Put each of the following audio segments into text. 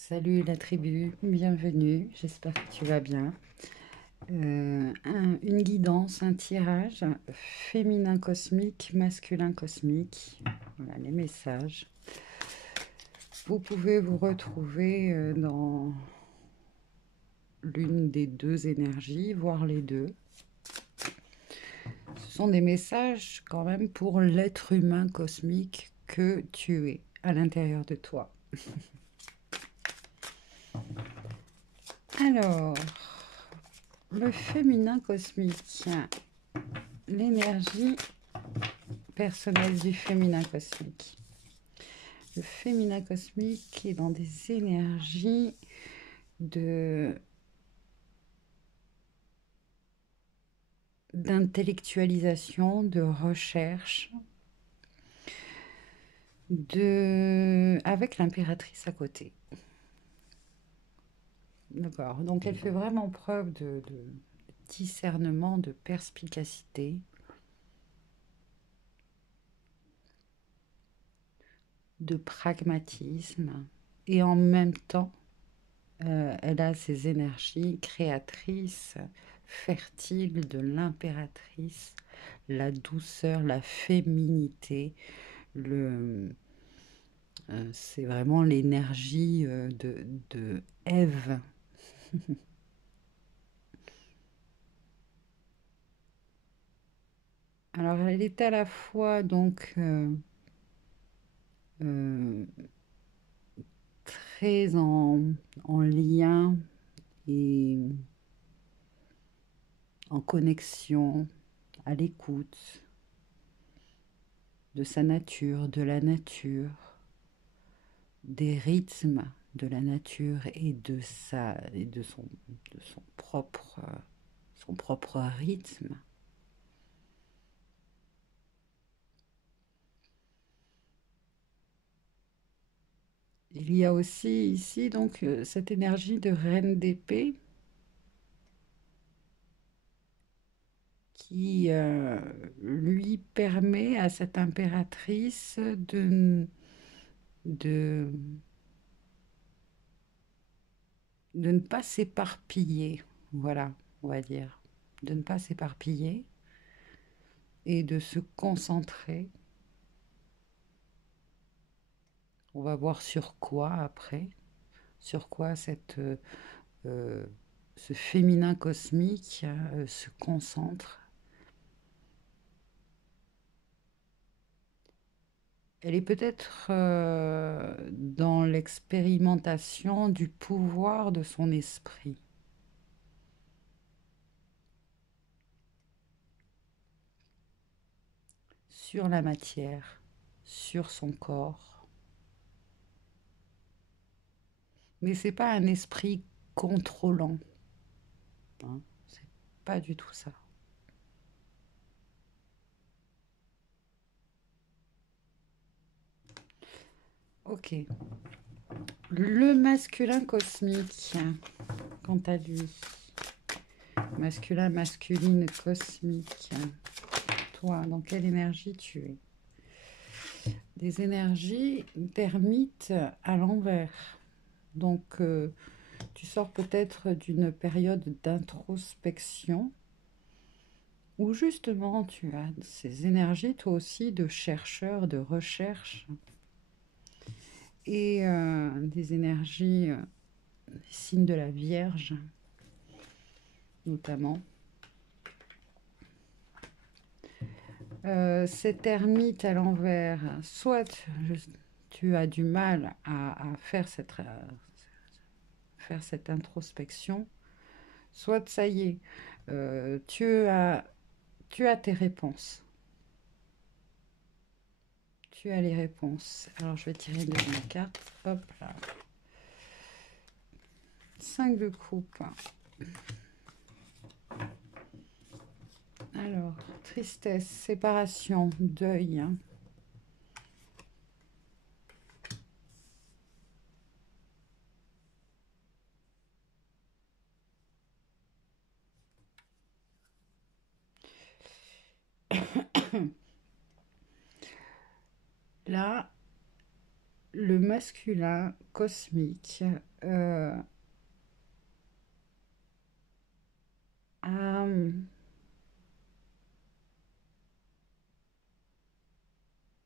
Salut la tribu, bienvenue, j'espère que tu vas bien. Une guidance, un tirage féminin cosmique, masculin cosmique. Voilà les messages. Vous pouvez vous retrouver dans l'une des deux énergies, voire les deux. Ce sont des messages quand même pour l'être humain cosmique que tu es à l'intérieur de toi. Alors, le féminin cosmique, l'énergie personnelle du féminin cosmique. Le féminin cosmique est dans des énergies de d'intellectualisation, de recherche, avec l'impératrice à côté. D'accord. Donc elle fait vraiment preuve de discernement, de perspicacité, de pragmatisme, et en même temps, elle a ces énergies créatrices, fertiles de l'impératrice, la douceur, la féminité. C'est vraiment l'énergie de Ève. Alors, elle est à la fois donc euh, très en lien et en connexion, à l'écoute de sa nature, de la nature, des rythmes de la nature et de son propre rythme. Il y a aussi ici donc cette énergie de reine d'épée qui lui permet à cette impératrice de, de ne pas s'éparpiller, voilà, on va dire, de ne pas s'éparpiller et de se concentrer. On va voir sur quoi après, sur quoi euh, ce féminin cosmique se concentre. Elle est peut-être dans l'expérimentation du pouvoir de son esprit sur la matière, sur son corps. Mais c'est pas un esprit contrôlant, hein. C'est pas du tout ça. Ok. Le masculin cosmique, quant à lui. Masculin, masculine, cosmique. Toi, dans quelle énergie tu es? Des énergies d'ermite à l'envers. Donc, tu sors peut-être d'une période d'introspection où justement tu as ces énergies, toi aussi, de chercheur, de recherche et des énergies, des signes de la Vierge notamment. Cet ermite à l'envers, soit tu as du mal à faire cette introspection, soit ça y est, tu as tes réponses. Tu as les réponses. Alors je vais tirer une deuxième carte. Hop là. 5 de coupe. Alors, tristesse, séparation, deuil. Là, le masculin cosmique a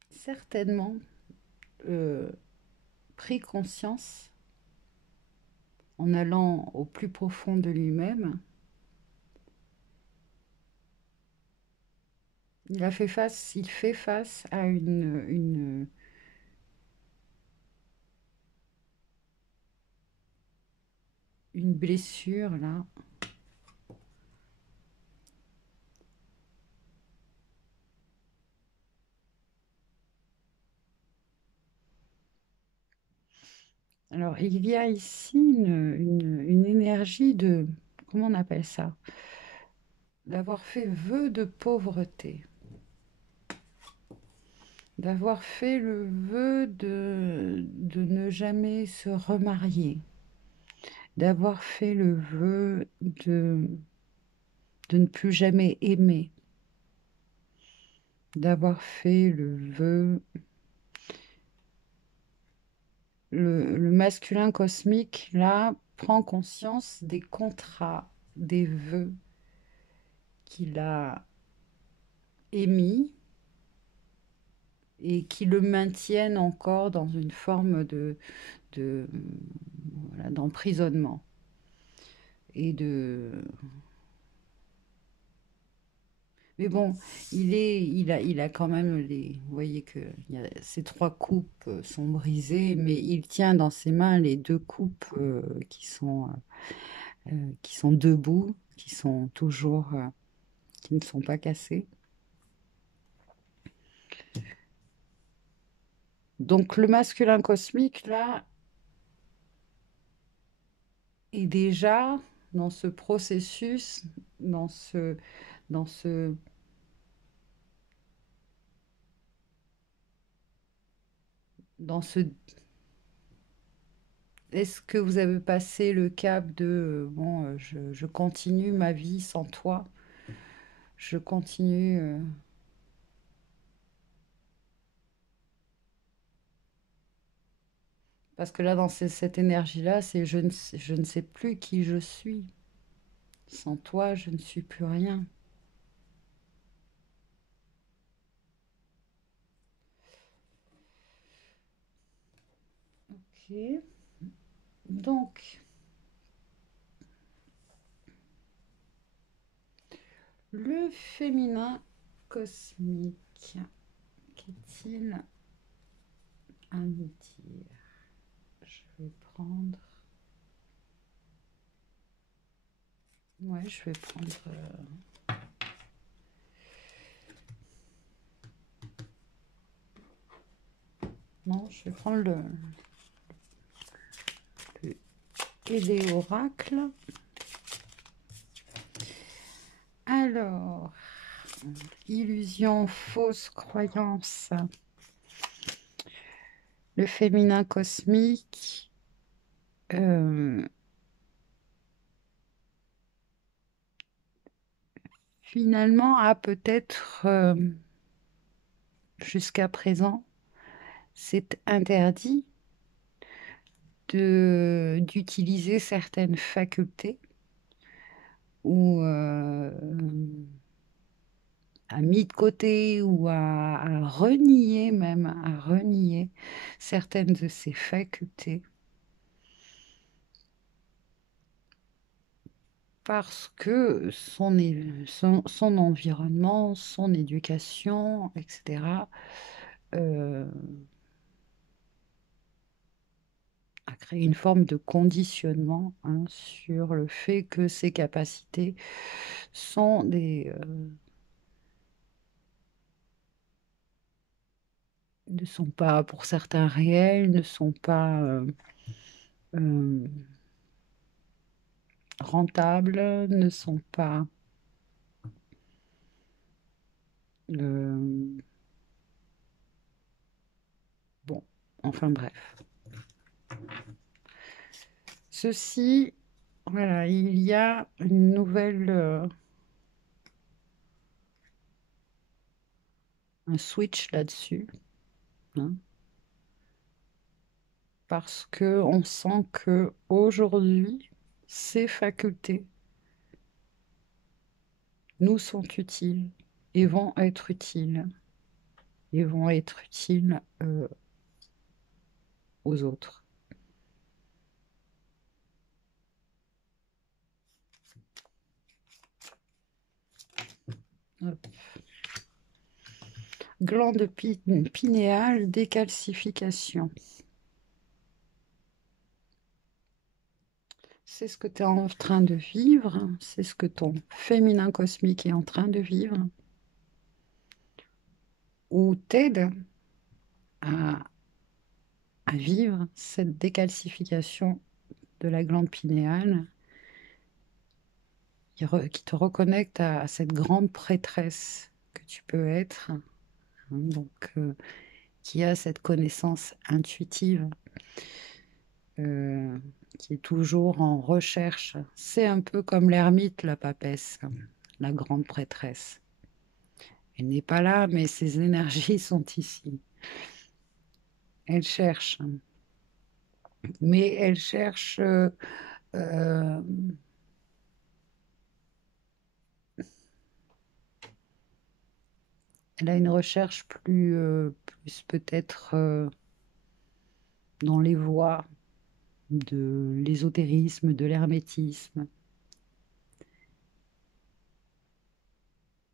certainement euh, pris conscience en allant au plus profond de lui-même. Il fait face à une blessure là. Alors, il y a ici une énergie de, comment on appelle ça? D'avoir fait vœu de pauvreté, d'avoir fait le vœu de ne jamais se remarier, d'avoir fait le vœu de ne plus jamais aimer, d'avoir fait le vœu. Le masculin cosmique, là, prend conscience des contrats, des vœux qu'il a émis et qui le maintiennent encore dans une forme de voilà, d'emprisonnement et de. Mais bon, il a quand même les. Vous voyez que ces trois coupes sont brisées, mais il tient dans ses mains les deux coupes qui sont debout, qui sont toujours, qui ne sont pas cassées. Donc le masculin cosmique là est déjà dans ce processus, dans ce, dans ce, dans ce. Est-ce que vous avez passé le cap de bon, je continue ma vie sans toi, je continue parce que là dans cette énergie-là, c'est je ne sais plus qui je suis. Sans toi, je ne suis plus rien. Ok. Donc le féminin cosmique, qu'est-il à nous dire? Je vais prendre. Ouais, je vais prendre. Non, je vais prendre le Téléoracle. Alors, illusion, fausse croyance. Le féminin cosmique. euh, Finalement, a peut-être jusqu'à présent, c'est interdit de d'utiliser certaines facultés ou a mis de côté ou à renier même, à renier certaines de ses facultés parce que son environnement, son éducation, etc., euh, a créé une forme de conditionnement hein, sur le fait que ses capacités sont ne sont pas pour certains réelles, ne sont pas euh, rentables, ne sont pas bon, enfin bref. Ceci, voilà, il y a une nouvelle, un switch là-dessus, hein. parce que on sent que aujourd'hui, ces facultés nous sont utiles et vont être utiles aux autres. Hop. Glande pinéale, décalcification. C'est ce que tu es en train de vivre, c'est ce que ton féminin cosmique est en train de vivre, ou t'aide à, à vivre cette décalcification de la glande pinéale qui te reconnecte à cette grande prêtresse que tu peux être, hein, donc qui a cette connaissance intuitive, euh, qui est toujours en recherche. C'est un peu comme l'ermite, la papesse, la grande prêtresse. Elle n'est pas là, mais ses énergies sont ici. Elle cherche, mais elle cherche. Euh, Elle a une recherche plus peut-être dans les voies de l'ésotérisme, de l'hermétisme.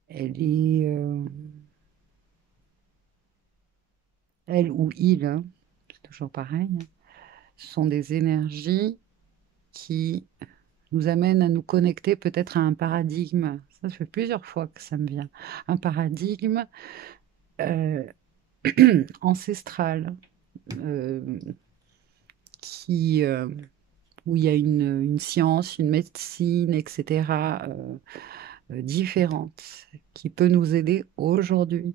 Elle est, elle ou il, hein, c'est toujours pareil, hein, ce sont des énergies qui nous amènent à nous connecter peut-être à un paradigme. Ça fait plusieurs fois que ça me vient. Un paradigme euh, ancestral euh, qui, où il y a une science, une médecine, etc., différente, qui peut nous aider aujourd'hui.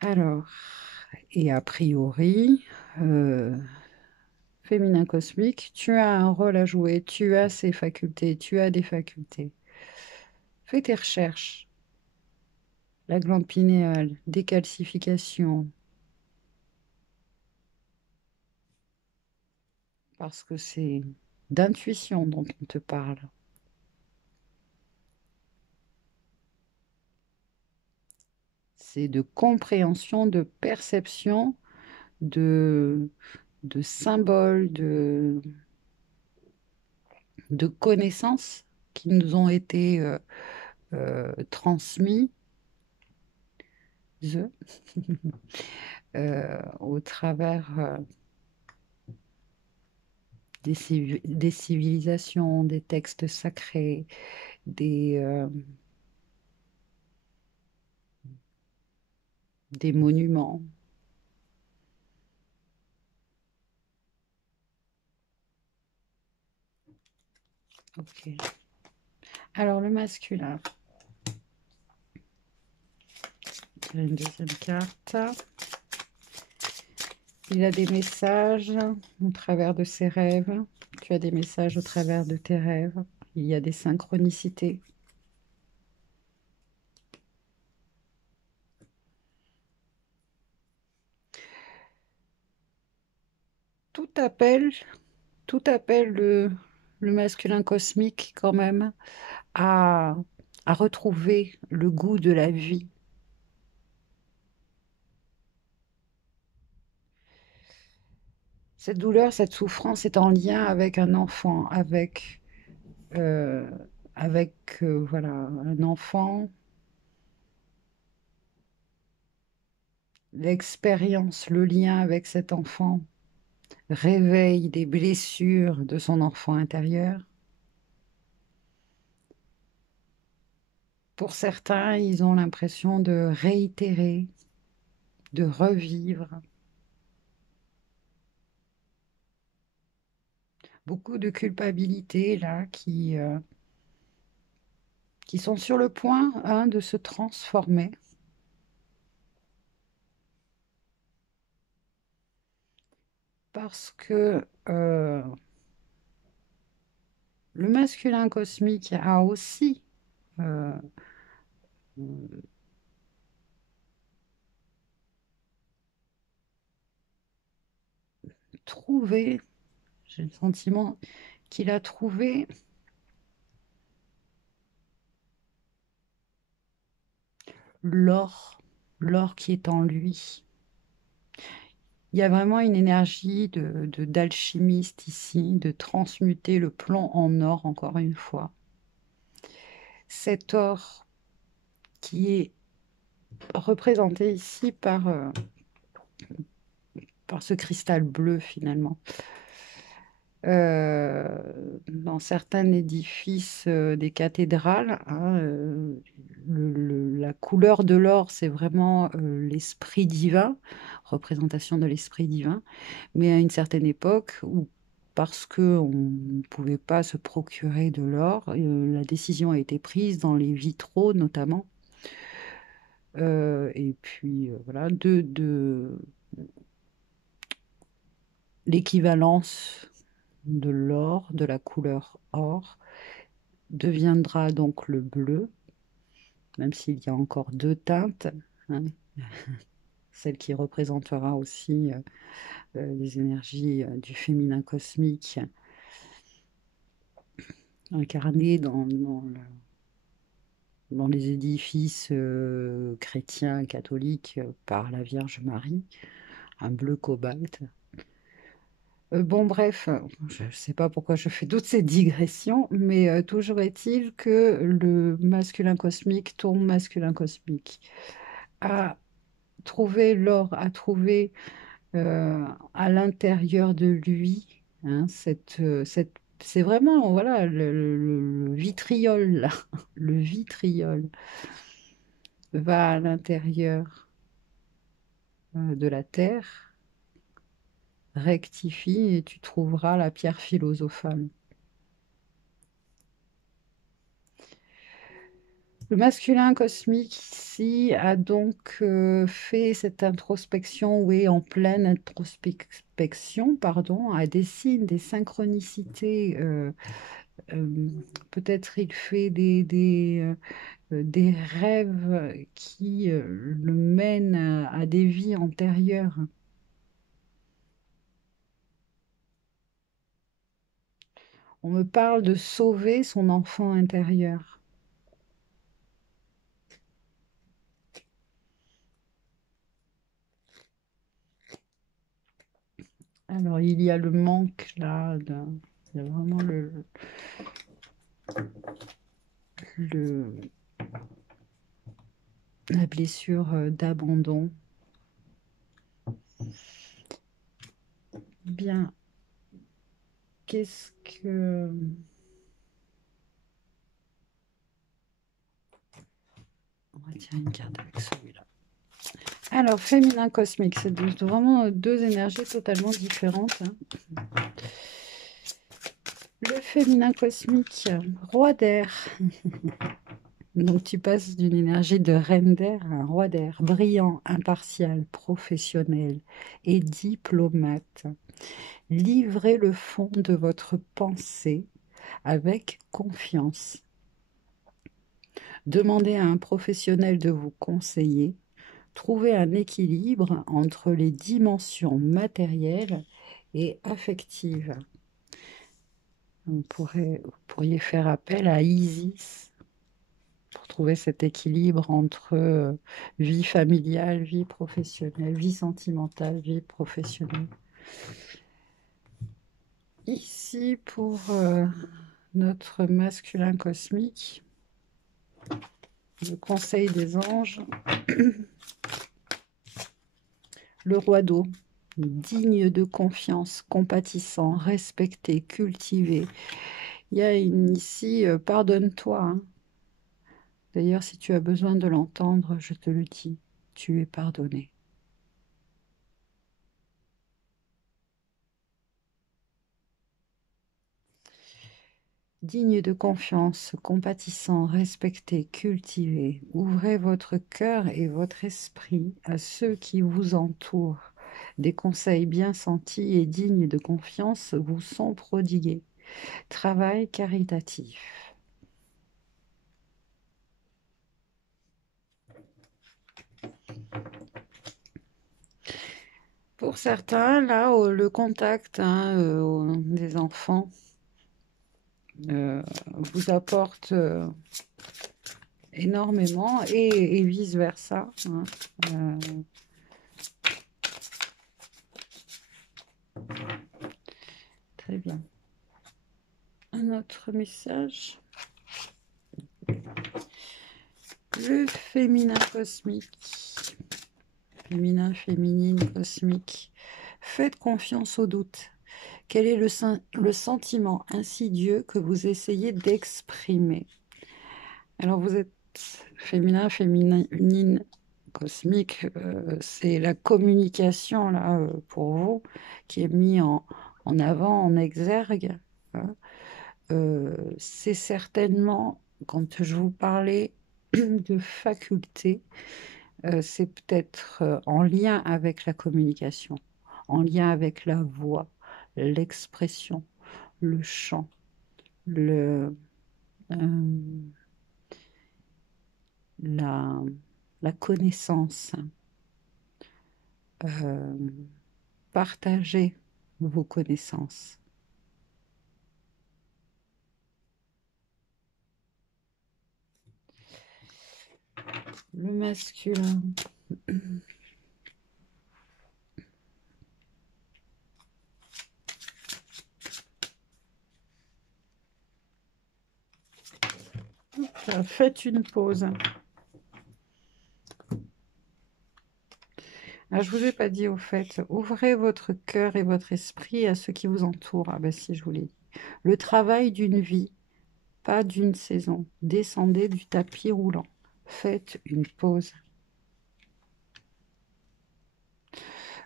Alors, et a priori, euh, féminin cosmique, tu as un rôle à jouer, tu as ces facultés, tu as des facultés. Fais tes recherches. La glande pinéale, décalcification, parce que c'est d'intuition dont on te parle. C'est de compréhension, de perception, de, de symboles, de connaissances qui nous ont été transmis au travers des civilisations, des textes sacrés, des des monuments. Ok. Alors le masculin, une deuxième carte. Il a des messages au travers de ses rêves. Tu as des messages au travers de tes rêves. Il y a des synchronicités. Tout appelle, tout appelle le masculin cosmique quand même à, à retrouver le goût de la vie. Cette douleur, cette souffrance est en lien avec un enfant, euh, avec voilà, un enfant, l'expérience, le lien avec cet enfant réveille des blessures de son enfant intérieur. Pour certains, ils ont l'impression de réitérer, de revivre. Beaucoup de culpabilité là qui sont sur le point hein, de se transformer. Parce que le masculin cosmique a aussi euh, trouvé, j'ai le sentiment qu'il a trouvé l'or, l'or qui est en lui. Il y a vraiment une énergie d'alchimiste ici, de transmuter le plomb en or, encore une fois. Cet or qui est représenté ici par ce cristal bleu, finalement. Dans certains édifices des cathédrales, hein, la couleur de l'or, c'est vraiment l'esprit divin, représentation de l'esprit divin. Mais à une certaine époque, où, parce qu'on ne pouvait pas se procurer de l'or, la décision a été prise dans les vitraux notamment. Et puis voilà, de l'équivalence de l'or, de la couleur or, deviendra donc le bleu, même s'il y a encore deux teintes, hein, celle qui représentera aussi les énergies du féminin cosmique incarnées dans les édifices chrétiens catholiques par la Vierge Marie, un bleu cobalt. Bon, bref, je ne sais pas pourquoi je fais toutes ces digressions, mais toujours est-il que le masculin cosmique, ton masculin cosmique, a trouvé l'or, a trouvé à l'intérieur de lui, hein, c'est vraiment, voilà, le vitriol, là, le vitriol va à l'intérieur de la terre, rectifie et tu trouveras la pierre philosophale. Le masculin cosmique ici a donc fait cette introspection ou est en pleine introspection, pardon, a des signes, des synchronicités. Euh, Peut-être il fait des rêves qui le mènent à des vies antérieures. On me parle de sauver son enfant intérieur. Alors, il y a le manque là, il y a vraiment le- la blessure d'abandon. Bien, qu'est-ce que... On va tirer une carte avec celui-là. Alors, féminin cosmique, c'est vraiment deux énergies totalement différentes, hein. Le féminin cosmique, roi d'air. Donc, tu passes d'une énergie de reine d'air à un roi d'air, brillant, impartial, professionnel et diplomate. Livrez le fond de votre pensée avec confiance. Demandez à un professionnel de vous conseiller. Trouvez un équilibre entre les dimensions matérielles et affectives. Vous pourriez faire appel à Isis pour trouver cet équilibre entre vie familiale, vie professionnelle, vie sentimentale, vie professionnelle. Ici, pour notre masculin cosmique, le conseil des anges, le roi d'eau, digne de confiance, compatissant, respecté, cultivé. Il y a ici, pardonne-toi, hein. D'ailleurs, si tu as besoin de l'entendre, je te le dis, tu es pardonné. Digne de confiance, compatissant, respecté, cultivé, ouvrez votre cœur et votre esprit à ceux qui vous entourent. Des conseils bien sentis et dignes de confiance vous sont prodigués. Travail caritatif. Pour certains, là, le contact hein, des enfants vous apporte énormément et vice-versa. Hein. Euh, très bien. Un autre message. Le féminin cosmique. Féminin, féminine, cosmique. Faites confiance au doute. Quel est le sentiment insidieux que vous essayez d'exprimer? Alors, vous êtes féminin, féminine, cosmique. C'est la communication, là, pour vous, qui est mise en avant, en exergue. Hein. C'est certainement, quand je vous parlais de faculté, c'est peut-être en lien avec la communication, en lien avec la voix, l'expression, le chant, le, euh, la, la connaissance. Euh, Partagez vos connaissances. Le masculin. Faites une pause. Ah, je ne vous ai pas dit au fait, ouvrez votre cœur et votre esprit à ceux qui vous entourent. Ah ben si, je vous l'ai dit. Le travail d'une vie, pas d'une saison. Descendez du tapis roulant. Faites une pause.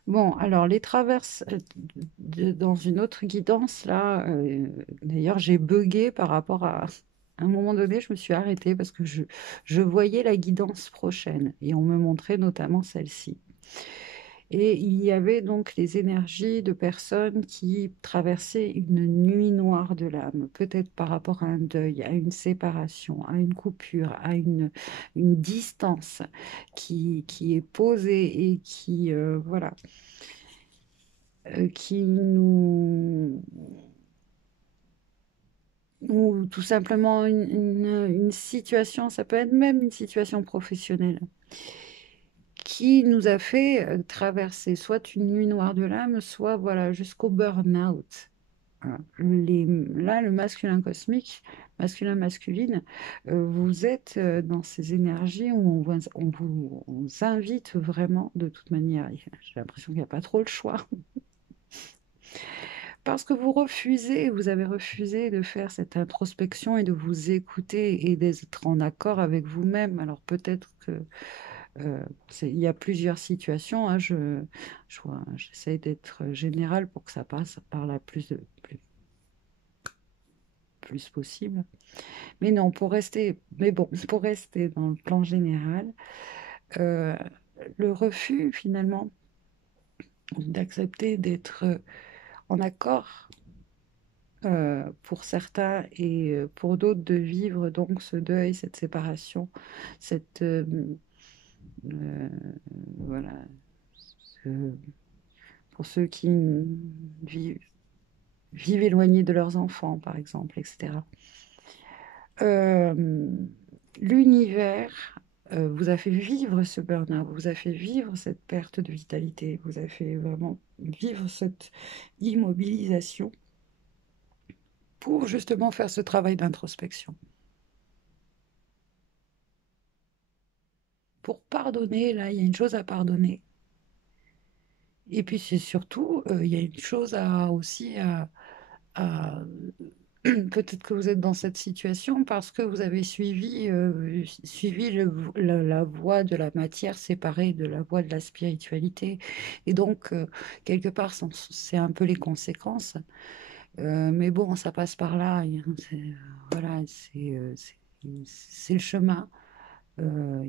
Bon, alors les traverses dans une autre guidance, là, d'ailleurs j'ai bugué par rapport à un moment donné, je me suis arrêtée parce que je voyais la guidance prochaine et on me montrait notamment celle-ci. Et il y avait donc les énergies de personnes qui traversaient une nuit noire de l'âme, peut-être par rapport à un deuil, à une séparation, à une coupure, à une distance qui est posée et qui, voilà, qui ou tout simplement une situation, ça peut être même une situation professionnelle, qui nous a fait traverser soit une nuit noire de l'âme, soit voilà, jusqu'au burn-out. Voilà. Là, le masculin cosmique, masculin-masculine, vous êtes dans ces énergies où on vous invite vraiment de toute manière. J'ai l'impression qu'il n'y a pas trop le choix. Parce que vous avez refusé de faire cette introspection et de vous écouter et d'être en accord avec vous-même. Alors peut-être que il y a plusieurs situations. Hein, j'essaie d'être général pour que ça passe par la plus possible. Mais non, mais bon, pour rester dans le plan général, euh, le refus finalement d'accepter d'être en accord pour certains et pour d'autres de vivre donc ce deuil, cette séparation, cette euh, voilà, ce- pour ceux qui vivent, vivent éloignés de leurs enfants, par exemple, etc. Euh, L'univers vous a fait vivre ce burn-out, vous a fait vivre cette perte de vitalité, vous a fait vraiment vivre cette immobilisation pour justement faire ce travail d'introspection. Pour pardonner, là, il y a une chose à pardonner. Et puis c'est surtout, il y a une chose aussi à- peut-être que vous êtes dans cette situation parce que vous avez suivi la voie de la matière séparée de la voie de la spiritualité. Et donc, quelque part, c'est un peu les conséquences. Mais bon, ça passe par là. Voilà, c'est le chemin. Euh,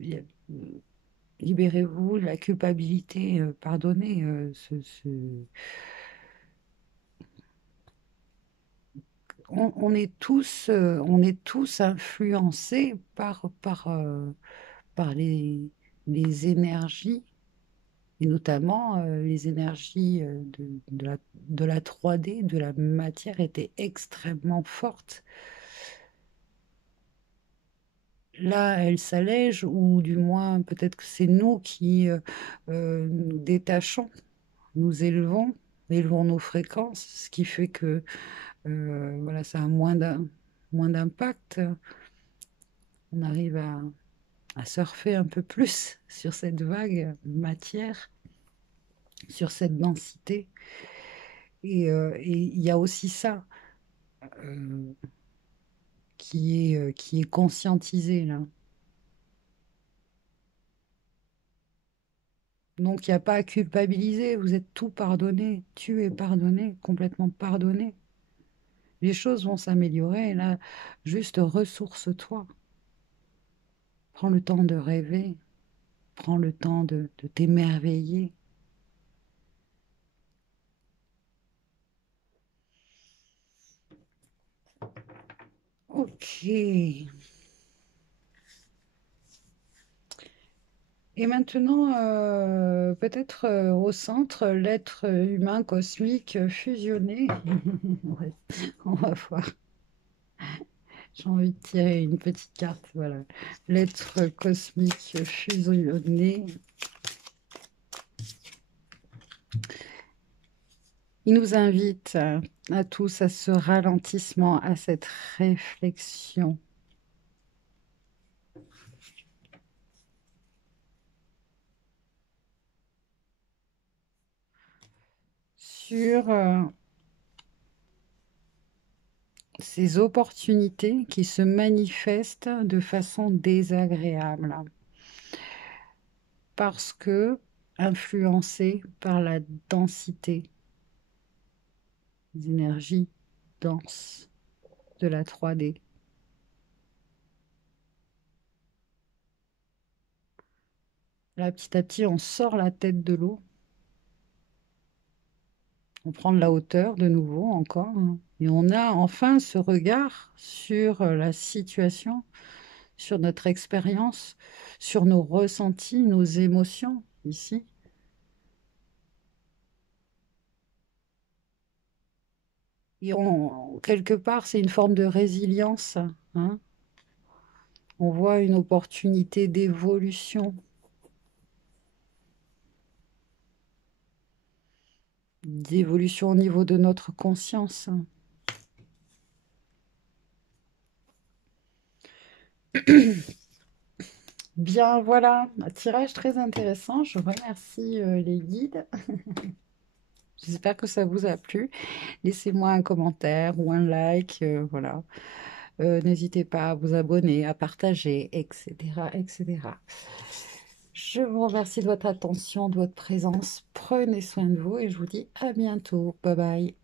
il y a- Libérez-vous de la culpabilité, pardonnez. On est tous influencés par les énergies, et notamment les énergies de la 3D, de la matière étaient extrêmement fortes. Là, elle s'allège, ou du moins peut-être que c'est nous qui nous détachons, nous élevons nos fréquences, ce qui fait que voilà, ça a moins d'impact. On arrive à surfer un peu plus sur cette vague matière, sur cette densité. Et il y a aussi ça euh, qui est conscientisé là. Donc il n'y a pas à culpabiliser, vous êtes tout pardonné, tu es pardonné, complètement pardonné. Les choses vont s'améliorer, là, juste ressource-toi. Prends le temps de rêver, prends le temps de t'émerveiller. Ok. Et maintenant, peut-être au centre, l'être humain cosmique fusionné. Ouais, on va voir. J'ai envie de tirer une petite carte. Voilà. L'être cosmique fusionné. Il nous invite à tous à ce ralentissement, à cette réflexion sur ces opportunités qui se manifestent de façon désagréable parce que influencées par la densité, les énergies denses de la 3D. Là, petit à petit, on sort la tête de l'eau, on prend de la hauteur de nouveau encore, hein, et on a enfin ce regard sur la situation, sur notre expérience, sur nos ressentis, nos émotions ici. Et quelque part, c'est une forme de résilience, hein. On voit une opportunité d'évolution au niveau de notre conscience. Bien, voilà, un tirage très intéressant. Je remercie les guides. J'espère que ça vous a plu. Laissez-moi un commentaire ou un like, voilà. N'hésitez pas à vous abonner, à partager, etc., etc. Je vous remercie de votre attention, de votre présence. Prenez soin de vous et je vous dis à bientôt. Bye bye.